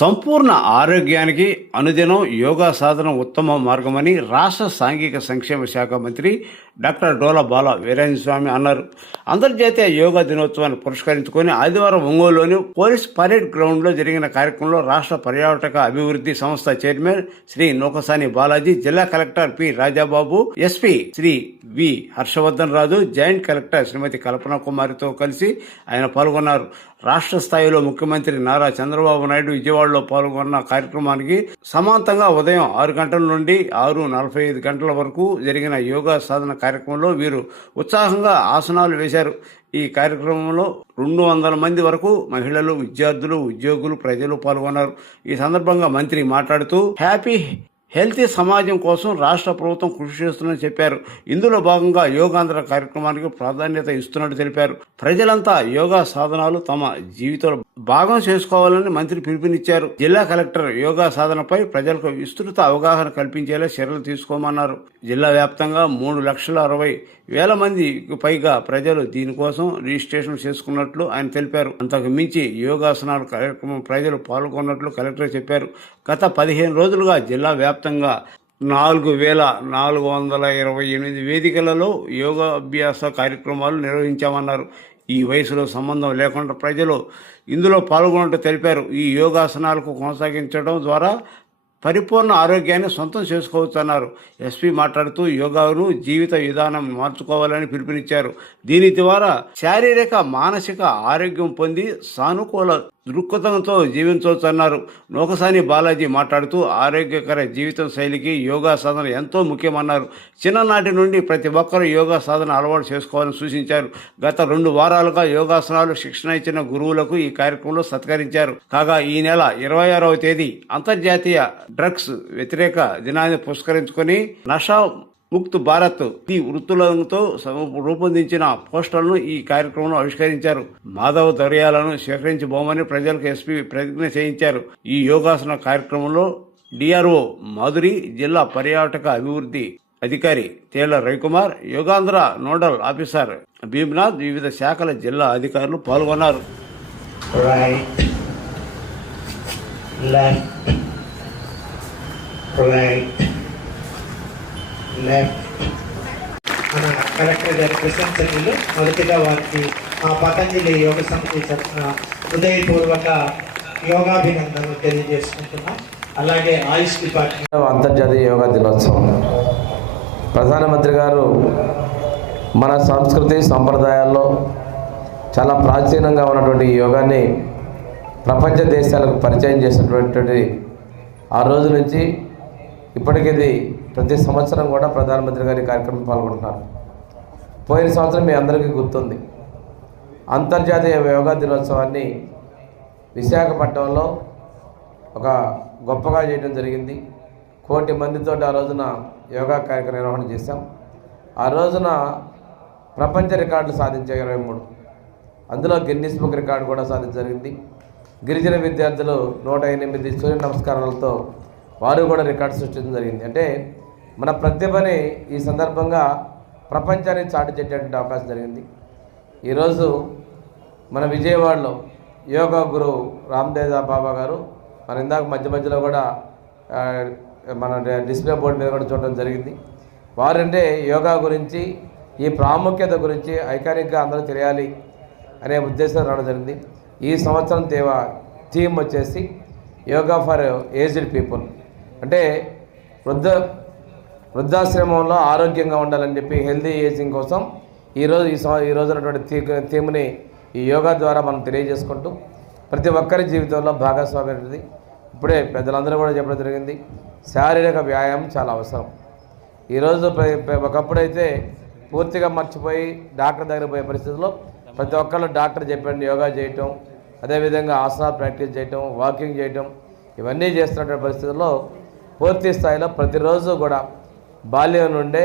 సంపూర్ణ ఆరోగ్యానికి అనుదినం యోగా సాధన ఉత్తమ మార్గమని రాష్ట్ర సాంఘిక సంక్షేమ శాఖ మంత్రి డాక్టర్ డోలా బాల వీరేంద్ర స్వామి అన్నారు. అంతర్జాతీయ యోగా దినోత్సవాన్ని పురస్కరించుకొని ఆదివారం ఒంగోలులోని పోలీస్ పరేడ్ గ్రౌండ్లో జరిగిన కార్యక్రమంలో రాష్ట్ర పర్యాటక అభివృద్ధి సంస్థ చైర్మన్ శ్రీ నూకసాని బాలాజీ, జిల్లా collector P Rajababu, SP Shri V Harshavardhan Raju, joint collector Shrimati Kalpana కుమారితో కలిసి ఆయన పాల్గొన్నారు. రాష్ట్ర స్థాయిలో ముఖ్యమంత్రి నారా చంద్రబాబు నాయుడు విజయవాడలో పాల్గొన్న కార్యక్రమానికి సమాంతంగా ఉదయం 6 గంటల నుండి 6:45 గంటల వరకు జరిగిన యోగా సాధన కార్యక్రమంలో వీరు ఉత్సాహంగా ఆసనాలు వేశారు. ఈ కార్యక్రమంలో 200 మంది వరకు మహిళలు, విద్యార్థులు, ఉద్యోగులు, ప్రజలు పాల్గొన్నారు. ఈ సందర్భంగా మంత్రి మాట్లాడుతూ హెల్తీ సమాజం కోసం రాష్ట్ర ప్రభుత్వం కృషి చేస్తుందని చెప్పారు. ఇందులో భాగంగా యోగాంధ్ర కార్యక్రమానికి ప్రాధాన్యత ఇస్తున్నట్టు తెలిపారు. ప్రజలంతా యోగా సాధనాలు తమ జీవితంలో భాగం చేసుకోవాలని మంత్రి పిలుపునిచ్చారు. జిల్లా కలెక్టర్ యోగా సాధనపై ప్రజలకు విస్తృత అవగాహన కల్పించేలా చర్యలు తీసుకోమన్నారు. జిల్లా వ్యాప్తంగా 3,60,000 మందికి పైగా ప్రజలు దీనికోసం రిజిస్ట్రేషన్ చేసుకున్నట్లు ఆయన తెలిపారు. అంతకు మించి యోగాసనాల కార్యక్రమం ప్రజలు పాల్గొన్నట్లు కలెక్టర్ చెప్పారు. గత 15 రోజులుగా జిల్లా వ్యాప్తంగా 4,428 వేదికలలో యోగాభ్యాస కార్యక్రమాలు నిర్వహించామన్నారు. ఈ వయసులో సంబంధం లేకుండా ప్రజలు ఇందులో పాల్గొన్నట్టు తెలిపారు. ఈ యోగాసనాలకు కొనసాగించడం ద్వారా పరిపూర్ణ ఆరోగ్యాన్ని సొంతం చేసుకోవచ్చన్నారు. ఎస్పీ మాట్లాడుతూ యోగాను జీవిత విధానం మార్చుకోవాలని పిలుపునిచ్చారు. దీని ద్వారా శారీరక, మానసిక ఆరోగ్యం పొంది సానుకూల దృక్పథంతో జీవించవచ్చన్నారు. నూకసాని బాలాజీ మాట్లాడుతూ ఆరోగ్యకర జీవితం శైలికి యోగా సాధన ఎంతో ముఖ్యమన్నారు. చిన్ననాటి నుండి ప్రతి ఒక్కరూ యోగా సాధన అలవాటు చేసుకోవాలని సూచించారు. గత 2 వారాలుగా యోగాసనాలు శిక్షణ ఇచ్చిన గురువులకు ఈ కార్యక్రమంలో సత్కరించారు. కాగా ఈ నెల 26వ తేదీ అంతర్జాతీయ డ్రగ్స్ వ్యతిరేక దినాన్ని పురస్కరించుకొని నషా ముక్త్ భారత్ ఈ వృత్తులతో రూపొందించిన పోస్టర్లను ఈ కార్యక్రమంలో ఆవిష్కరించారు. మాధవ దర్యాలను స్వీకరించబోమని ప్రజలకు ఎస్పీ ప్రతిజ్ఞ చేయించారు. ఈ యోగాసన కార్యక్రమంలో డిఆర్ఓ మాధురి, జిల్లా పర్యాటక అభివృద్ధి అధికారి తేళ్ల రవికుమార్, యోగాంధ్ర నోడల్ ఆఫీసర్ భీమ్నాథ్, వివిధ శాఖల జిల్లా అధికారులు పాల్గొన్నారు. మన కలెక్టర్ గారి ప్రశంసనీయులు మొదటిగా వారికి పతంజలి యోగ సమితి తరఫున హృదయపూర్వక యోగాభినందనలు తెలియజేసుకుంటున్నాం. అలాగే ఆయుష్ డిపార్ట్మెంట్ అంతర్జాతీయ యోగా దినోత్సవం ప్రధానమంత్రి గారు మన సంస్కృతి సంప్రదాయాల్లో చాలా ప్రాచీనంగా ఉన్నటువంటి ఈ యోగాన్ని ప్రపంచ దేశాలకు పరిచయం చేసినటువంటి ఆ రోజు నుంచి ఇప్పటికిది ప్రతి సంవత్సరం కూడా ప్రధానమంత్రి గారి కార్యక్రమం పాల్గొంటున్నారు. పోయిన సంవత్సరం మీ అందరికీ గుర్తుంది, అంతర్జాతీయ యోగా దినోత్సవాన్ని విశాఖపట్నంలో ఒక గొప్పగా చేయడం జరిగింది. 1 కోటి మందితో ఆ రోజున యోగా కార్యక్రమం నిర్వహణ చేశాం. ఆ రోజున ప్రపంచ రికార్డులు సాధించే 23, అందులో గిన్నిస్ బుక్ రికార్డు కూడా సాధించగలిగింది. గిరిజన విద్యార్థులు 108 సూర్య నమస్కారాలతో వారు కూడా రికార్డు సృష్టించడం జరిగింది. అంటే మన ప్రతిభని ఈ సందర్భంగా ప్రపంచానికి చాటి చెప్పేటువంటి అవకాశం జరిగింది. ఈరోజు మన విజయవాడలో యోగా గురువు రామ్దేవ్ బాబా గారు మన ఇందాక మధ్యలో కూడా మన డిస్ప్లే బోర్డు మీద కూడా చూడడం జరిగింది. వారంటే యోగా గురించి, ఈ ప్రాముఖ్యత గురించి ఐకానిక్గా అందరూ తెలియాలి అనే ఉద్దేశం రావడం జరిగింది. ఈ సంవత్సరం థీమ్ వచ్చేసి యోగా ఫర్ ఏజ్డ్ పీపుల్, అంటే వృద్ధాశ్రమంలో ఆరోగ్యంగా ఉండాలని చెప్పి హెల్తీ ఏజింగ్ కోసం ఈ రోజు ఉన్నటువంటి థీమ్ని ఈ యోగా ద్వారా మనం తెలియజేసుకుంటూ ప్రతి ఒక్కరి జీవితంలో భాగస్వామ్యం అనేది ఇప్పుడే పెద్దలందరూ కూడా చెప్పడం జరిగింది. శారీరక వ్యాయామం చాలా అవసరం. ఈరోజు ఒకప్పుడైతే పూర్తిగా మర్చిపోయి డాక్టర్ దగ్గర పోయే పరిస్థితుల్లో ప్రతి ఒక్కళ్ళు డాక్టర్ చెప్పండి యోగా చేయటం, అదేవిధంగా ఆసనాలు ప్రాక్టీస్ చేయటం, వాకింగ్ చేయటం, ఇవన్నీ చేస్తున్నటువంటి పరిస్థితుల్లో పూర్తి స్థాయిలో ప్రతిరోజు కూడా బాల్యం నుండే